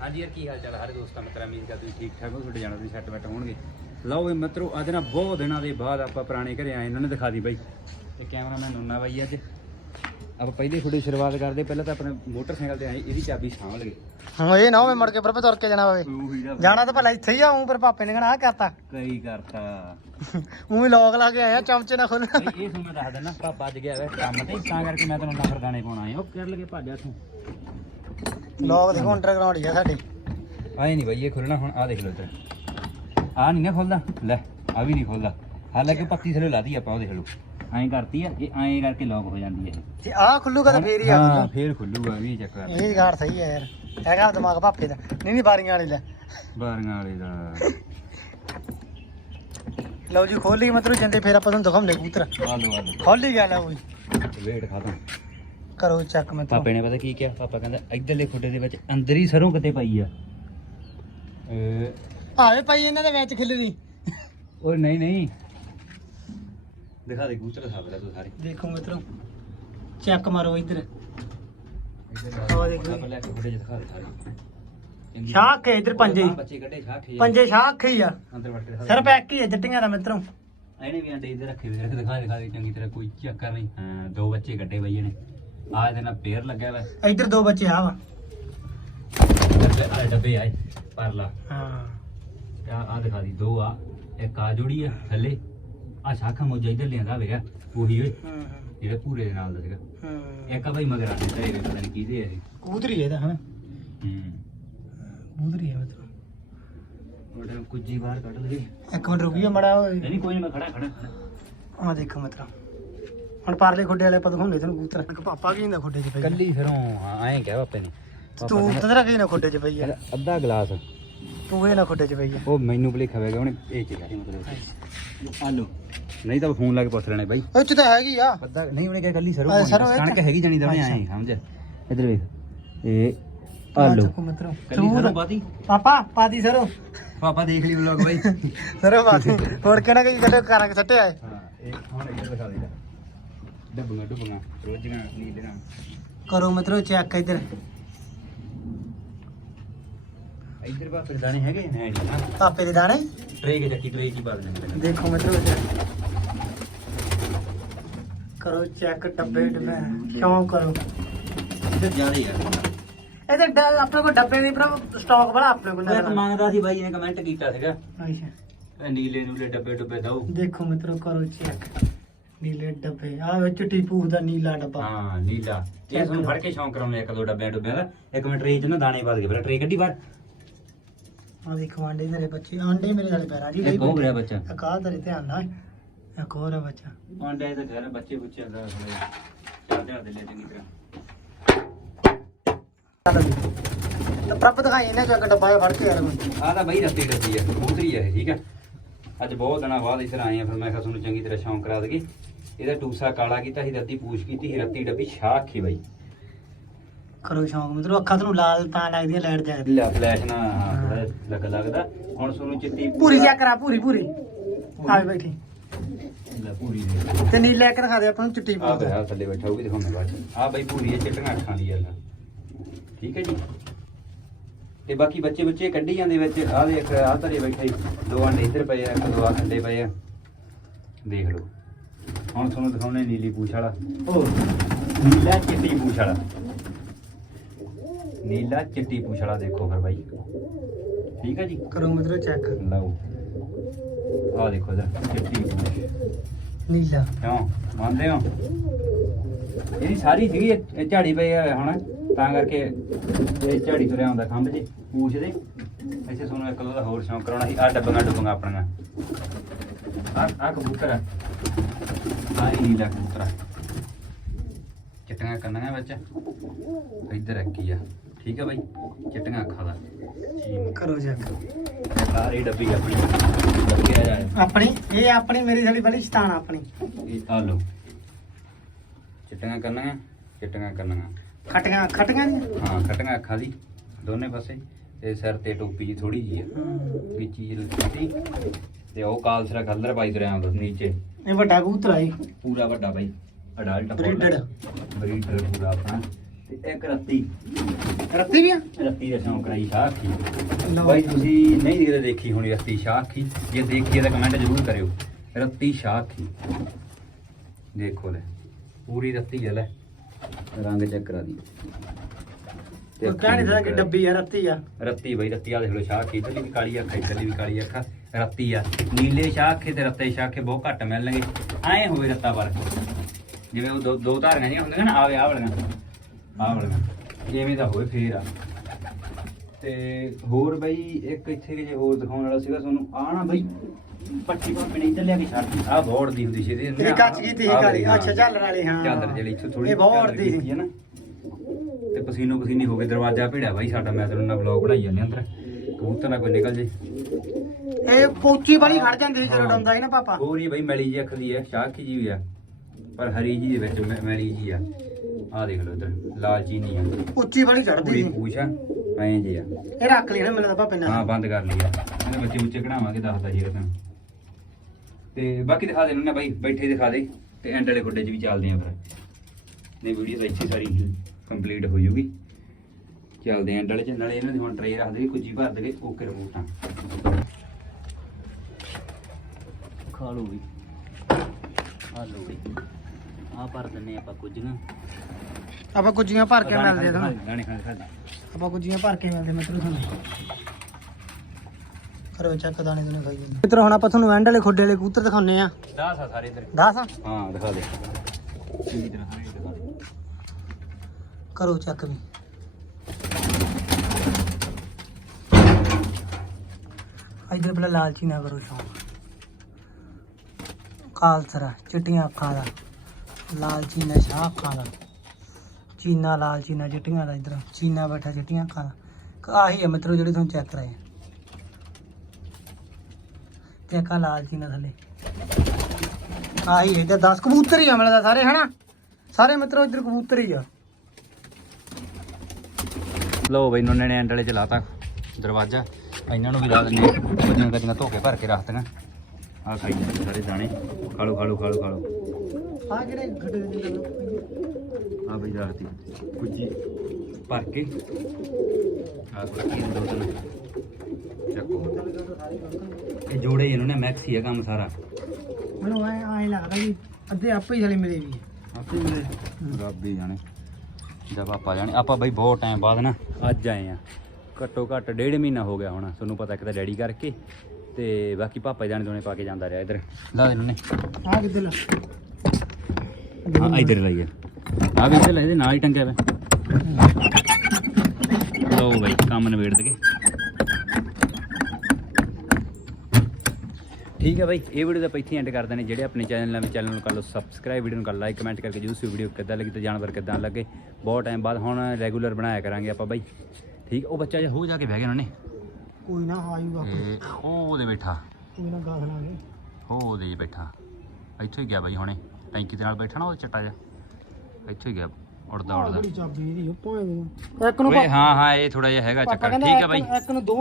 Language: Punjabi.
ਹਾਂਜੀ ਯਾਰ ਕੀ ਹਾਲ ਚਾਲ ਹਰ ਦੋਸਤਾਂ ਮਿੱਤਰਾਂ ਉਮੀਦ ਕਰਦਾ ਤੁਸੀਂ ਠੀਕ ਠਾਕ ਹੋ ਤੁਹਾਡੇ ਜਾਣਾ ਤੁਸੀਂ ਸੈੱਟ ਬੈਠ ਹੋਣਗੇ। ਲਓ ਵੀ ਮਿੱਤਰੋ ਅੱਜ ਨਾ ਬਹੁਤ ਦਿਨਾਂ ਦੇ ਬਾਅਦ ਆਪਾਂ ਪੁਰਾਣੇ ਘਰੇ ਆਏ ਇਹਨਾਂ ਨੇ ਦਿਖਾ ਦੀ ਬਾਈ। ਤੇ ਕੈਮਰਾਮੈਨ ਨੁੰਨਾ ਬਾਈ ਅੱਜ। ਆਪਾਂ ਪਹਿਲੇ ਥੋੜੀ ਸ਼ੁਰੂਆਤ ਕਰਦੇ ਪਹਿਲਾਂ ਤਾਂ ਆਪਣੇ ਮੋਟਰਸਾਈਕਲ ਤੇ ਆਏ ਇਹਦੀ ਚਾਬੀ ਸਾਂਭ ਲਗੇ ਹਾਂ ਇਹ ਨਾ ਹੋਵੇ ਮੁੜ ਕੇ ਪਰਪੇ ਤੁਰ ਕੇ ਜਾਣਾ ਹੋਵੇ। ਦਾ ਜਾਣਾ ਤਾਂ ਭਲਾ ਇੱਥੇ ਹੀ ਆਉਂ ਪਰ ਪਾਪੇ ਨੇ ਕਹਣਾ ਆ ਕਰਤਾ। ਕਈ ਕਰਤਾ। ਉਹ ਵੀ ਲੋਕ ਲਾ ਕੇ ਆਇਆ ਚਮਚੇ ਨਾਲ ਬਈ ਇਹ ਤੁਹਾਨੂੰ ਦੱਸ ਦਿੰਦਾ ਪਾਪਾ ਅੱਜ ਗਿਆ ਵੇ ਕੰਮ ਤੇ ਤਾਂ ਕਰਕੇ ਮੈਂ ਤੈਨੂੰ ਨੰਬਰ ਗਾਣੇ ਪਾਉਣਾ ਆਇਆ। ਉਹ ਕਰ ਲਗੇ ਭੱਜਿਆ ਤੂੰ ਲੋਕ ਦੇਖੋ ਅੰਡਰਗਰਾਉਂਡ ਹੀ ਆ ਸਾਡੇ। ਆਏ ਨਹੀਂ ਬਈ ਇਹ ਖੁੱਲਣਾ ਹੁਣ ਆ ਦੇਖ ਲਓ ਇੱਧਰ। ਆ ਨਹੀਂ ਨਾ ਖੁੱਲਦਾ? ਲੈ ਆ ਵੀ ਨਹੀਂ ਖੁੱਲਦਾ। ਹਾਲਾਂਕਿ ਪੱਤੀ ਥੱਲੇ ਲਾਦੀ ਆਪਾਂ ਉਹ ਦੇਖ ਲਓ। ਐਂ ਕਰਤੀ ਆ ਇਹ ਐਂ ਕਰਕੇ ਲੌਕ ਹੋ ਜਾਂਦੀ ਹੈ ਜੇ ਆ ਖੁੱਲੂਗਾ ਤਾਂ ਫੇਰ ਹੀ ਆ ਹਾਂ ਫੇਰ ਖੁੱਲੂਗਾ ਵੀ ਚੱਕਰ ਇਹ ਗਾਰ ਸਹੀ ਹੈ ਯਾਰ। ਹੈਗਾ ਦਿਮਾਗ ਪਾਪੇ ਦਾ। ਨਹੀਂ ਨਹੀਂ ਬਾਰੀਆਂ ਵਾਲੀ ਲੈ। ਬਾਰੀਆਂ ਵਾਲੇ ਦਾ। ਲਓ ਜੀ ਖੋਲੀ ਮਤਲਬ ਜਾਂਦੇ ਫੇਰ ਆਪਾਂ ਤੁਹਾਨੂੰ ਦਿਖਾਉਂਦੇ ਕਬੂਤਰ। ਆ ਲੋ ਆ ਲੋ ਖੋਲੀ ਗਿਆ ਲੈ ਉਹ ਵੇਟ ਖਾਦਾ ਕਰੋ ਚੱਕ ਮਤਲਬ ਪਾਪੇ ਨੇ ਪਤਾ ਕੀ ਕਿਹਾ? ਪਾਪਾ ਕਹਿੰਦਾ ਇੱਧਰਲੇ ਖੁੱਡੇ ਦੇ ਵਿੱਚ ਅੰਦਰ ਹੀ ਸਰੋਂ ਕਿਤੇ ਪਈ ਆ। ਇਹ ਆਵੇ ਭਾਈ ਇਹਨਾਂ ਦੇ ਵਿੱਚ ਖਿੱਲਣੀ ਉਹ ਨਹੀਂ ਨਹੀਂ। ਦਿਖਾ ਦੇ ਕਬੂਤਰ ਦਿਖਾ ਦੇ ਤੂੰ ਸਾਰੇ। ਦੇਖੋ ਮਤਲਬ ਚੱਕ ਮਾਰੋ ਇੱਧਰ। ਆਹ ਦੇਖੋ। ਪਾਪਾ ਲੈ ਕੇ ਖੁੱਡੇ 'ਚ ਦਿਖਾ ਦੇ ਸਾਰੇ। ਸ਼ਾਖ ਹੈ ਇੱਧਰ ਪੰਜੇ। ਬੱਚੇ ਕੱਢੇ। ਪੰਜੇ ਸ਼ਾਖ ਹੀ ਆ। ਅੰਦਰ ਵੜ ਕੇ ਦਿਖਾ ਦੇ। ਸਿਰ ਪੈਕ ਹੀ ਹੈ ਜੱਟੀਆਂ ਦਾ ਮਿੱਤਰੋਂ। ਇਹਨੇ ਵੀ ਅੰਡੇ ਇੱਧਰ ਰੱਖੇ ਹੋਏ ਰੱਖ ਦਿਖਾ ਦੇ, ਦਿਖਾ ਦੇ ਚੰਗੀ ਤਰ੍ਹਾਂ ਕੋਈ ਚੱਕਰ ਨਹੀਂ। ਹਾਂ ਦੋ ਬੱਚੇ ਕੱਢੇ ਬਈ ਇਹਨੇ ਆ ਇਹਦੇ ਨਾਲ ਪੇਅਰ ਲੱਗਿਆ ਵਾ। ਇੱਧਰ ਦੋ ਬੱਚੇ ਆ ਵਾ। ਡੱਬੇ ਆ ਡੱਬੇ ਆਏ ਪਰਲਾ। ਹਾਂ। ਆ ਆ ਦਿਖਾ ਦੀ ਦੋ ਆ ਇੱਕ ਆ ਜੋੜੀ ਆ ਥੱਲੇ। ਆ ਸ਼ਾਖਾ ਮੋਜਾ ਇੱਧਰ ਲਿਆਂਦਾ ਵੇਗਾ ਉਹੀ ਓਏ। ਹੂੰ ਜਿਹੜਾ ਪੂਰੇ ਦੇ ਨਾਲ ਦਾ ਸੀਗਾ। ਹੂੰ। ਇੱਕ ਆ ਬਈ ਮਗਰ ਆ ਦਿੱਤਾ ਇਹ ਪਤਾ ਨਹੀਂ ਕਿਹਦੇ ਆ ਇਹ। ਹੈ ਇਹਦਾ ਹਾਂ ਹੂੰ। ਕਬੂਤਰੀ ਹੈ ਮਤਲਬ। ਉਹਦਾ ਕੁਝ ਹੀ ਬਾਹਰ ਕੱਢ ਲਗੇ ਇੱਕ ਮਿੰਟ ਰੁਕੀਓ ਮੜਾ ਨਹੀਂ ਕੋਈ ਨਹੀਂ ਮੈਂ ਖੜਾ ਖੜਾ ਖੜਾ। ਆ ਦੇਖੋ ਮਤਲਬ। ਹੁਣ ਪਰਲੇ ਖੁੱਡੇ ਵਾਲੇ ਆਪਾਂ ਦਿਖਾਉਂਦੇ ਤੈਨੂੰ ਕਬੂਤਰ। ਇੱਕ ਪਾਪਾ ਕੀ ਹੁੰਦਾ ਖੁੱਡੇ 'ਚ ਪਈ ਕੱਲੀ ਫਿਰ ਉਹ ਐਂ ਕਿਹਾ ਪਾਪੇ ਨੇ। ਤੂੰ ਤੰਦਰਾ ਕੀ ਨਾ ਖੁੱਡੇ 'ਚ ਪਈ ਆ? ਅੱਧਾ ਗਲਾਸ। ਤੂੰ ਇਹ ਨਾ ਖੁੱਡੇ 'ਚ ਪਈ ਆ। ਉਹ ਮੈਨੂੰ ਭੁਲੇਖਾ ਹੋਵੇਗਾ ਉਹਨੇ ਇਹ ਚ ਕਰੀ ਮਤਲਬ ਆਲੂ। ਨਹੀਂ ਤਾਂ ਫੋਨ ਲਾ ਕੇ ਪੁੱਛ ਲੈਣੇ ਬਾਈ। ਉਹ ਚ ਤਾਂ ਹੈਗੀ ਆ। ਅੱਧਾ ਨਹੀਂ ਉਹਨੇ ਕਿਹਾ ਕੱਲੀ ਸਰੋਂ ਅੱਛਾ, ਪਾਉਣੀ, ਸਰੋਂ ਇਹ ਕਣਕ ਹੈਗੀ ਜਾਣੀ ਦਵੇਂ ਆਏ ਸਮਝ ਇਧਰ ਵੇਖ। ਇਹ ਆਲੂ। ਮਿੱਤਰੋ। ਕੱਲੀ ਸਰੋਂ ਚੂਰ ਪਾਤੀ? ਪਾਪਾ ਪਾਦੀ ਸਰੋ। ਪਾਪਾ ਦੇਖ ਲਈ ਵਲੌਗ ਬਾਈ। ਸਰੋ ਪਾਦੀ ਹੋਰ ਕਿਹੜਾ ਕੀ ਕੱਢੇ ਕਰਾਂਗੇ ਸੱਟੇ ਆਏ ਹਾਂ ਇਹ ਹੁਣ ਇੱਧਰ ਦਿਖਾ ਦੇ ਡੱਬੀਆਂ ਡੁੱਬੀਆਂ। ਰੋਜੀਆਂ ਨੀਲੀਆਂ ਕਰੋ ਮਿੱਤਰੋ ਚੈੱਕ ਇੱਧਰ। ਇੱਧਰ ਬਾ ਫਿਰ ਦਾਣੇ ਹੈਗੇ? ਨੇ ਨਾ। ਪਾਪੇ ਦੇ ਦਾਣੇ? ਟਰੇ ਕੇ ਚੱਕੀ ਟਰੇ ਹੀ ਪਾ ਦੇਣੇ ਦੇਖੋ ਮਿੱਤਰੋ ਇੱਧਰ। ਕਰੋ ਚੈੱਕ ਡੱਬੇ ਡੱਬੇ ਕਿਉਂ ਕਰੋ? ਇੱਧਰ ਜ਼ਿਆਦਾ ਯਾਰ ਇਹਦੇ ਡ- ਆਪਣੇ ਕੋਲ ਡੱਬੇ ਨਹੀਂ ਪਰ ਸਟਾਕ ਵਾਲਾ ਆਪਣੇ ਕੋਲ ਇੱਕ ਮੰਗਦਾ ਸੀ ਬਾਈ ਨੇ ਕਮੈਂਟ ਕੀਤਾ ਸੀਗਾ। ਅੱਛਾ। ਇਹ ਨੀਲੇ ਨੂਲੇ ਡੱਬੇ ਡੁੱਬੇ ਦਓ। ਦੇਖੋ ਮਿੱਤਰੋ ਕਰੋ ਚੈੱਕ ਨੀਲੇ ਡੱਬੇ ਆ ਵਿੱਚ ਟੀਪੂ ਦਾ ਨੀਲਾ ਡੱਬਾ। ਹਾਂ ਨੀਲਾ। ਇਹ ਤੁਹਾਨੂੰ ਫੜ ਕੇ ਸ਼ੌਂਕ ਕਰਾਉਂਦੇ ਇੱਕ ਦੋ ਡੱਬਿਆਂ ਡੁੱਬਿਆਂ ਦਾ। ਇੱਕ ਮਿੰਟ ਟਰੇ ਚ ਨਾ ਦਾਣੇ ਪਾ ਦੇ ਫਿਰ ਟਰੇ ਕੱਢੀ ਬਾਹਰ। ਆ ਦੇਖੋ ਆਂਡੇ ਤੇਰੇ ਬੱਚੇ ਆਂਡੇ ਮੇਰੇ ਨਾਲ ਪੈਰਾਂ ਜੀ ਇੱਕ ਹੋ ਗਿਆ ਬੱਚਾ। ਆਹ ਤੇਰੇ ਧਿਆਨ ਨਾਲ ਇੱਕ ਹੋਰ ਆ ਬੱਚਾ। ਆਂਡੇ ਤਾਂ ਘਰ ਬੱਚੇ ਬੁੱਚੇ ਦਾ ਚੱਲਦੇ ਆ ਦੇ ਲੈ ਚੰਗੀ ਤਰ੍ਹਾਂ। ਤਾਂ ਪ੍ਰਭ ਦਿਖਾਈ ਇਹਨੇ ਜੋ ਇੱਕ ਡੱਬਾ ਫੜ ਕੇ ਯਾਰ ਕੋਈ ਆਹ ਤਾਂ ਬਈ ਰੱਤੀ ਰੱਤੀ ਆ ਕਬੂਤਰੀ ਆ ਇਹ ਠੀਕ ਆ। ਅੱਜ ਬਹੁਤ ਦਿਨਾਂ ਬਾਅਦ ਇੱਧਰ ਆਏ ਆ ਫਿਰ ਮੈਂ ਕਿਹਾ ਤੁਹਾਨੂੰ ਚੰਗੀ ਤਰ੍ਹਾਂ ਸ਼ੌਂਕ ਕਰਾ ਦਈਏ। ਇਹਦਾ ਟੂਸਾ ਕਾਲਾ ਕੀਤਾ ਸੀ ਰੱਤੀ ਪੂਛ ਕੀਤੀ ਸੀ ਰੱਤੀ ਡੱਬੀ ਸ਼ਾਹ ਖੀ ਬਈ। ਕਰੋ ਸ਼ੌਂਕ ਮਿੱਤਰੋ ਅੱਖਾਂ ਤੁਹਾਨੂੰ ਲਾਲ ਤਾਂ ਲੱਗਦੀਆਂ ਲਾਈਟ ਜਗਦੀ। ਲੈ ਫਲੈਸ਼ ਨਾ ਲੱਗ ਲੱਗਦਾ। ਹੁਣ ਤੁਹਾਨੂੰ ਚਿੱਟੀ ਪੂਰੀ ਚੈੱਕ ਕਰਾ ਪੂਰੀ ਪੂਰੀ। ਆਵੇ ਬੈਠੀ। ਲੈ ਪੂਰੀ ਦੇ ਤੇ ਨੀਲੇ ਇੱਕ ਦਿਖਾ ਦੇ ਆਪਾਂ ਨੂੰ ਚਿੱਟੀ ਆ ਪੂਰੀ। ਬਈ ਆ ਥੱਲੇ ਬੈਠਾ ਵੀ ਦਿਖਾਉਂਦਾ ਬਾਅਦ ਆ ਬਈ ਪੂਰੀ ਹੈ ਚਿੱਟੀਆਂ ਅੱਖਾਂ ਦੀ ਗੱਲ ਠੀਕ ਹੈ ਜੀ। ਤੇ ਬਾਕੀ ਬੱਚੇ ਬੱਚੇ ਕੱਢੀ ਜਾਂਦੇ ਵਿੱਚ। ਆਹ ਦੇ ਇੱਕ ਆਹ ਧਰੇ ਬੈਠੇ। ਦੋ ਆਂਡੇ ਇੱਧਰ ਪਏ ਆ ਇੱਕ ਦੋ ਆ ਥੱਲੇ ਪਏ ਆ। ਦੇਖ ਲਓ। ਹੁਣ ਤੁਹਾਨੂੰ ਦਿਖਾਉਣੇ ਨੀਲੀ ਪੂਛ ਵਾਲਾ। ਉਹ ਨੀਲਾ ਚਿੱਟੀ ਪੂਛ ਵਾਲਾ। ਨੀਲਾ ਚਿੱਟੀ ਪੂਛ ਵਾਲਾ ਦੇਖੋ ਫਿਰ ਬਾਈ। ਠੀਕ ਹੈ ਜੀ? ਕਰੋ ਮਿੱਤਰੋ ਚੈੱਕ ਲਓ। ਆਹ ਦੇਖੋ ਜਰਾ ਚਿੱਟੀ ਪੂਛ। ਨੀਲਾ। ਕਿਉਂ? ਮੰਨਦੇ ਹੋ? ਇਹਦੀ ਸਾਰੀ ਸੀਗੀ ਝਾੜੀ ਪਈ ਆ ਹੁਣ। ਤਾਂ ਕਰਕੇ ਇਹ ਝਾੜੀ ਤੁਰਿਆ ਹੁੰਦਾ ਖੰਭ 'ਚ ਪੂਛ ਦੇ। ਇੱਥੇ ਤੁਹਾਨੂੰ ਇੱਕ ਦੋ ਦਾ ਹੋਰ ਸ਼ੌਂਕ ਕਰਾਉਣਾ ਸੀ। ਆ ਡੱਬੀਆਂ ਡੁੱਬੀਆਂ ਆਪਣੀਆਂ। ਆ ਆ ਕਬੂਤਰ ਆ। ਆ ਇਹ ਨੀਲਾ ਕਬੂਤਰ ਚਿੱਟੀਆਂ ਕੰਨਾਂ ਵਿੱਚ। ਇੱਧਰ ਰੱਖੀ ਆ। ਠੀਕ ਆ ਬਾਈ ਚਿੱਟੀਆਂ ਅੱਖਾਂ ਦਾ। ਕਰੋ ਚੈੱਕ ਸਾਰੀ ਡੱਬੀ ਆਪਣੀ। ਲੱਗਿਆ ਜਾਏ ਆਪਣੀ? ਇਹ ਆਪਣੀ ਮੇਰੀ ਸਾਡੀ ਬੜੀ ਸ਼ਤਾਨ ਆਪਣੀ। ਇਹ ਆ ਲਓ। ਚਿੱਟੀਆਂ ਕੰਨਾਂ ਚਿੱਟੀਆਂ ਕੰਨਾਂ ਖਟੀਆਂ ਖਟੀਆਂ ਨੀ ਹਾਂ ਖਟੀਆਂ ਅੱਖਾਂ ਦੀ। ਦੋਨੇ ਪਾਸੇ। ਤੇ ਸਿਰ ਤੇ ਟੋਪੀ ਜੀ ਥੋੜੀ ਜੀ ਆ। ਹੂੰ। ਵਿੱਚ ਚੀਜ਼ ਲੱਗੀ। ਤੇ ਉਹ ਕਾਲਸਰਾ ਕਲਰ ਪਾਈ ਤੁਰਿਆ ਹੁੰਦਾ ਨੀਚੇ। ਇਹ ਵੱਡਾ ਕਬੂਤਰ ਆਈ ਪੂਰਾ ਵੱਡਾ ਬਾਈ ਅਡਲਟ Breeded। ਬਰੀਡਰ ਪੂਰਾ ਆਪਣਾ। ਤੇ ਇੱਕ ਰੱਤੀ। ਰੱਤੀ ਵੀ ਆ? ਰੱਤੀ ਦੇ ਸ਼ੌਂਕ ਰਾਈ ਸ਼ਾਖੀ। ਲਓ। ਬਾਈ ਤੁਸੀਂ ਨਹੀਂ ਕਿਤੇ ਦੇਖੀ ਹੋਣੀ ਰੱਤੀ ਸ਼ਾਖੀ। ਜੇ ਦੇਖੀ ਹੈ ਤਾਂ ਕਮੈਂਟ ਜ਼ਰੂਰ ਕਰਿਓ। ਰੱਤੀ ਸ਼ਾਖੀ। ਦੇਖੋ ਲੈ ਪੂਰੀ ਰੱਤੀ ਹੈ ਲੈ। ਰੰਗ ਚੈੱਕ ਕਰਾ ਦੀ। ਉਹ ਕਹਿਣੀ ਤਾਂ ਕਿ ਡੱਬੀ ਆ ਰੱਤੀ ਆ। ਰੱਤੀ ਬਈ ਰੱਤੀ ਆ ਦੇਖ ਲਓ ਸ਼ਾਖੀ। ਇਧਰਲੀ ਵੀ ਕਾਲੀ ਅੱਖ ਇਧਰਲੀ ਵੀ ਕਾਲੀ ਅੱਖ। ਰੱਤੀ ਆ। ਨੀਲੇ ਸ਼ਾਖੇ ਤੇ ਰੱਤੇ ਸ਼ਾਖੇ ਬਹੁਤ ਘੱਟ ਮਿਲਣਗੇ। ਐਂ ਹੋਵੇ ਰੱਤਾ ਪਰ ਜਿਵੇਂ ਉਹ ਦੋ ਦੋ ਧਾਰੀਆਂ ਜਿਹੀਆਂ ਹੁੰਦੀਆਂ ਨਾ ਆਵੇ ਆ ਵਾਲੀਆਂ। ਆ ਵਾਲੀਆਂ। ਐਵੇਂ ਦਾ ਹੋਵੇ ਫੇਰ ਆ। ਤੇ ਹੋਰ ਬਈ ਇੱਕ ਇੱਥੇ ਜੇ ਹੋਰ ਦਿਖਾਉਣ ਵਾਲਾ ਸੀਗਾ ਤੁਹਾਨੂੰ ਆ ਨਾ ਬਈ ਪੱਟੀ ਪਾ ਨੇ ਇੱਧਰ ਲਿਆ ਕੇ ਛੱਡ ਆ ਬੋਰਡ ਦੀ ਹੁੰਦੀ ਸੀ ਇਹਦੇ ਇਹ ਕੱਚ ਕੀਤੀ ਸੀ ਕਾਲੀ ਅੱਛਾ ਝਾਲਣ ਵਾਲੀ ਹਾਂ। ਚਾਦਰ ਜਿਹੜੀ ਇੱਥੇ ਥੋੜੀ ਇਹ ਬਹੁਤ ਦੀ ਸੀ। ਹੈ ਨਾ। ਤੇ ਪਸੀਨੋ ਪਸੀਨੀ ਹੋ ਕੇ ਦਰਵਾਜ਼ਾ ਭਿੜਿਆ। ਬਾਈ ਸਾਡਾ ਮੈਂ ਤੈਨੂੰ ਨਾ ਬਲੌਗ ਬਣਾਈ ਜਾਂਦੇ ਅੰਦਰ। ਕਬੂਤਰ ਨਾ ਕੋਈ ਨਿਕਲ ਜੇ। ਇਹ ਪੋਚੀ ਬੜੀ ਖੜ ਜਾਂਦੀ ਸੀ ਜਦੋਂ ਡਾਉਂਦਾ ਸੀ ਨਾ ਪਾਪਾ। ਹੋਰ ਹੀ ਬਈ ਮੈਲੀ ਜੀ ਅੱਖ ਦੀ ਹੈ ਸ਼ਾਖੀ ਜੀ ਵੀ ਆ ਪਰ ਹਰੀ ਜੀ ਦੇ ਵਿੱਚ ਮੈ- ਮੈਲੀ ਜੀ ਆ। ਆ ਦੇਖ ਲਓ ਇੱਧਰ ਲਾਲ ਚੀਨੀ ਆ। ਉੱਚੀ ਬੜੀ ਚੜਦੀ ਪੂਰੀ ਸੀ। ਪੂਛ ਆ ਐਂ ਜੀ ਆ। ਇਹ ਰੱਖ ਲਈ ਨਾ ਮੈਨੂੰ ਤਾਂ ਪਾਪੇ ਹਾਂ ਬੰਦ ਕਰ ਲਈ ਆ ਇਹਦੇ ਬੱਚੇ ਉੱਚੇ ਕਢਾਵਾਂਗੇ ਦੱਸਦਾ ਜੀ ਰਤਨ ਤੇ ਬਾਕੀ ਦਿਖਾ ਦੇ ਨਾ ਬਾਈ ਬੈਠੇ ਦਿਖਾ ਦੇ ਤੇ ਐਂਡ ਵਾਲੇ ਖੁੱਡੇ 'ਚ ਵੀ ਚੱਲਦੇ ਆ ਫਿਰ। ਨਹੀਂ ਵੀਡੀਓ ਤਾਂ ਇੱਥੇ ਸਾਰੀ ਕੰਪਲੀਟ ਹੋ ਜੂਗੀ। ਚੱਲਦੇ ਐਂਡ ਵਾਲੇ 'ਚ ਨਾਲੇ ਇਹਨਾਂ ਦੀ ਹੁਣ ਟਰੇ ਰੱਖ ਦੇ ਕੁੱਜੀ ਭਰ ਦੇ ਓਕੇ ਰਿਪੋਰਟਾਂ ਖਾ ਲਓ ਵੀ। ਆ ਲਓ ਵੀ। ਆ ਭਰ ਦਿੰਨੇ ਆਪਾਂ ਕੁੱਜੀਆਂ। ਆਪਾਂ ਕੁੱਜੀਆਂ ਭਰ ਕੇ ਮਿਲਦੇ ਆ ਤੁਹਾਨੂੰ। ਦਾਣੇ ਖਾ ਖਾ ਆਪਾਂ ਕੁੱਜੀਆਂ ਭਰ ਕੇ ਮਿਲਦੇ ਮਿੱਤਰੋ ਤੁਹਾਨੂੰ। ਕਰੋ ਚੱਕ ਦਾਣੇ ਦੁਨੇ ਖਾਈ ਜਾਂਦੇ। ਮਿੱਤਰੋ ਹੁਣ ਆਪਾਂ ਤੁਹਾਨੂੰ ਐਂਡ ਵਾਲੇ ਖੁੱਡੇ ਵਾਲੇ ਕਬੂਤਰ ਦਿਖਾਉਨੇ ਆ। 10 ਆ ਸਾਰੇ ਇੱਧਰ। ਦੱਸ ਹਾਂ ਦਿਖਾ ਦੇ। ਚੰਗੀ ਤਰ੍ਹਾਂ ਸਾਰੇ ਦਿਖਾ ਦੇ। ਕਰੋ ਚੱਕ ਵੀ। ਇਧਰ ਪਹਿਲਾਂ ਲਾਲਚੀ ਨਾ ਕਰੋ ਸ਼ੌਂਕ। ਕਾਲਸਰਾ ਚਿੱਟੀਆਂ ਅੱਖਾਂ ਦਾ ਲਾਲਚੀ ਨਸ਼ਾ ਅੱਖਾਂ ਦਾ। ਚੀਨਾ, ਲਾਲ ਚੀਨਾ, ਚਿੱਟੀਆਂ ਦਾ ਇਧਰ। ਚੀਨਾ ਬੈਠਾ ਚਿੱਟੀਆਂ ਅੱਖਾਂ ਦਾ। ਆਹੀ ਹੈ ਮਿੱਤਰੋ ਜਿਹੜੇ ਤੁਹਾਨੂੰ ਚੈੱਕ ਕਰਾਏ ਤੇ ਅੱਖਾਂ ਲਾਲ ਚੀਨਾ ਥੱਲੇ। ਆਹੀ ਹੈ ਤੇ 10 ਕਬੂਤਰ ਹੀ ਆ ਮਿਲਦਾ ਸਾਰੇ, ਹਨਾ? ਸਾਰੇ ਮਿੱਤਰੋ ਇਧਰ ਕਬੂਤਰ ਹੀ ਆ। ਲੋ ਬਈ, ਨੋਨੇ ਨੇ ਐਂਡ ਚਲਾਤਾ ਦਰਵਾਜ਼ਾ। ਇਹਨਾਂ ਨੂੰ ਵੀ ਲਾ ਦਿੰਨੇ ਕੁੱਜੀਆਂ ਕੱਜੀਆਂ ਧੋ ਕੇ ਭਰ ਕੇ ਰੱਖ ਦੇਣਾ। ਆ ਖਾਈ ਜਾਂਦੇ ਸਾਰੇ ਦਾਣੇ। ਖਾਲੋ ਖਾਲੋ ਖਾਲੋ ਖਾਲੋ। ਆ ਕਿਹੜੇ ਗੱਡੇ ਦੇ ਆ ਬਈ ਰੱਖਤੀ ਕੁੱਜੀ ਭਰ ਕੇ। ਆ ਕੁੱਜੀ ਦੋ ਤਿੰਨ। ਚੱਕੋ। ਇਹ ਜੋੜੇ ਇਹਨਾਂ ਨੇ ਮੈਕਸੀ ਆ ਕੰਮ ਸਾਰਾ। ਮੈਨੂੰ ਐ ਐ ਲੱਗਦਾ ਵੀ ਅੱਧੇ ਆਪੇ ਹੀ ਹਲੇ ਮਿਲੇ ਵੀ ਆਪੇ ਮਿਲੇ। ਰੱਬ ਹੀ ਜਾਣੇ। ਜਦ ਆਪਾਂ ਜਾਣੇ। ਆਪਾਂ ਬਈ ਬਹੁਤ ਟਾਈਮ ਬਾਅਦ ਨਾ ਅੱਜ ਆਏ ਆ। ਘੱਟੋ ਘੱਟ ਡੇਢ ਮਹੀਨਾ ਹੋ ਗਿਆ ਹੁਣ। ਤੁਹਾਨੂੰ ਪਤਾ ਇੱਕ ਤਾਂ ਡੈਡੀ ਕਰਕੇ। ਤੇ ਬਾਕੀ ਪਾਪਾ ਜਾਣੇ ਦੋਨੇ ਪਾ ਕੇ ਜਾਂਦਾ ਰਿਹਾ ਇੱਧਰ। ਲਾ ਦੇ ਨੇ ਆ ਕਿੱਥੇ ਲਾ? ਹਾਂ ਇੱਧਰ ਲਾਈਏ ਆ। ਵੀ ਇੱਧਰ ਲੈ ਇਹਦੇ ਨਾਲ ਹੀ ਟੰਗਿਆ ਵੇ। ਲਓ ਬਈ ਕੰਮ ਨਿਬੇੜ ਦਗੇ ਠੀਕ ਹੈ ਬਾਈ ਇਹ ਵੀਡੀਓ ਦਾ ਆਪਾਂ ਇੱਥੇ ਐਂਡ ਕਰ ਦਿੰਦੇ ਜਿਹੜੇ ਆਪਣੇ ਚੈਨਲ ਨਵੇਂ ਚੈਨਲ ਨੂੰ ਕਰ ਲਓ ਸਬਸਕ੍ਰਾਈਬ ਵੀਡੀਓ ਨੂੰ ਕਰ ਲਾਈਕ ਕਮੈਂਟ ਕਰਕੇ ਜੂਸ ਵੀਡੀਓ ਕਿੱਦਾਂ ਲੱਗੀ ਤੇ ਜਾਨਵਰ ਕਿੱਦਾਂ ਲੱਗੇ। ਬਹੁਤ ਟਾਈਮ ਬਾਅਦ ਹੁਣ ਰੈਗੂਲਰ ਬਣਾਇਆ ਕਰਾਂਗੇ ਆਪਾਂ ਬਾਈ। ਠੀਕ ਉਹ ਬੱਚਾ ਜਿਹਾ ਹੋ ਜਾ ਕੇ ਬਹਿ ਗਿਆ ਉਹਨਾਂ ਨੇ ਕੋਈ ਨਾ ਆਜੂਗਾ ਤੇ ਉਹ ਉਹਦੇ ਬੈਠਾ। ਕੋਈ ਨਾ ਗਾਸ ਲਾਂਗੇ ਉਹ ਉਹਦੇ ਬੈਠਾ। ਇੱਥੋਂ ਹੀ ਗਿਆ ਬਾਈ ਹੁਣੇ। ਟੈਂਕੀ ਦੇ ਨਾਲ ਬੈਠਾ ਨਾ ਉਹ ਚਟਾ ਜਿਹਾ। ਇੱਥੋਂ ਹੀ ਗਿਆ ਉੜਦਾ ਉੜਦਾ ਬੜੀ ਚਾਬੀ ਇਹਦੀ ਉਹ ਭਾਵੇਂ ਇੱਕ ਨੂੰ ਓਏ ਹਾਂ ਹਾਂ ਇਹ ਥੋੜਾ ਜਿਹਾ ਹੈਗਾ ਚੱਕਰ ਠੀਕ ਹੈ ਬਾਈ। ਇੱਕ ਨੂੰ ਦੋ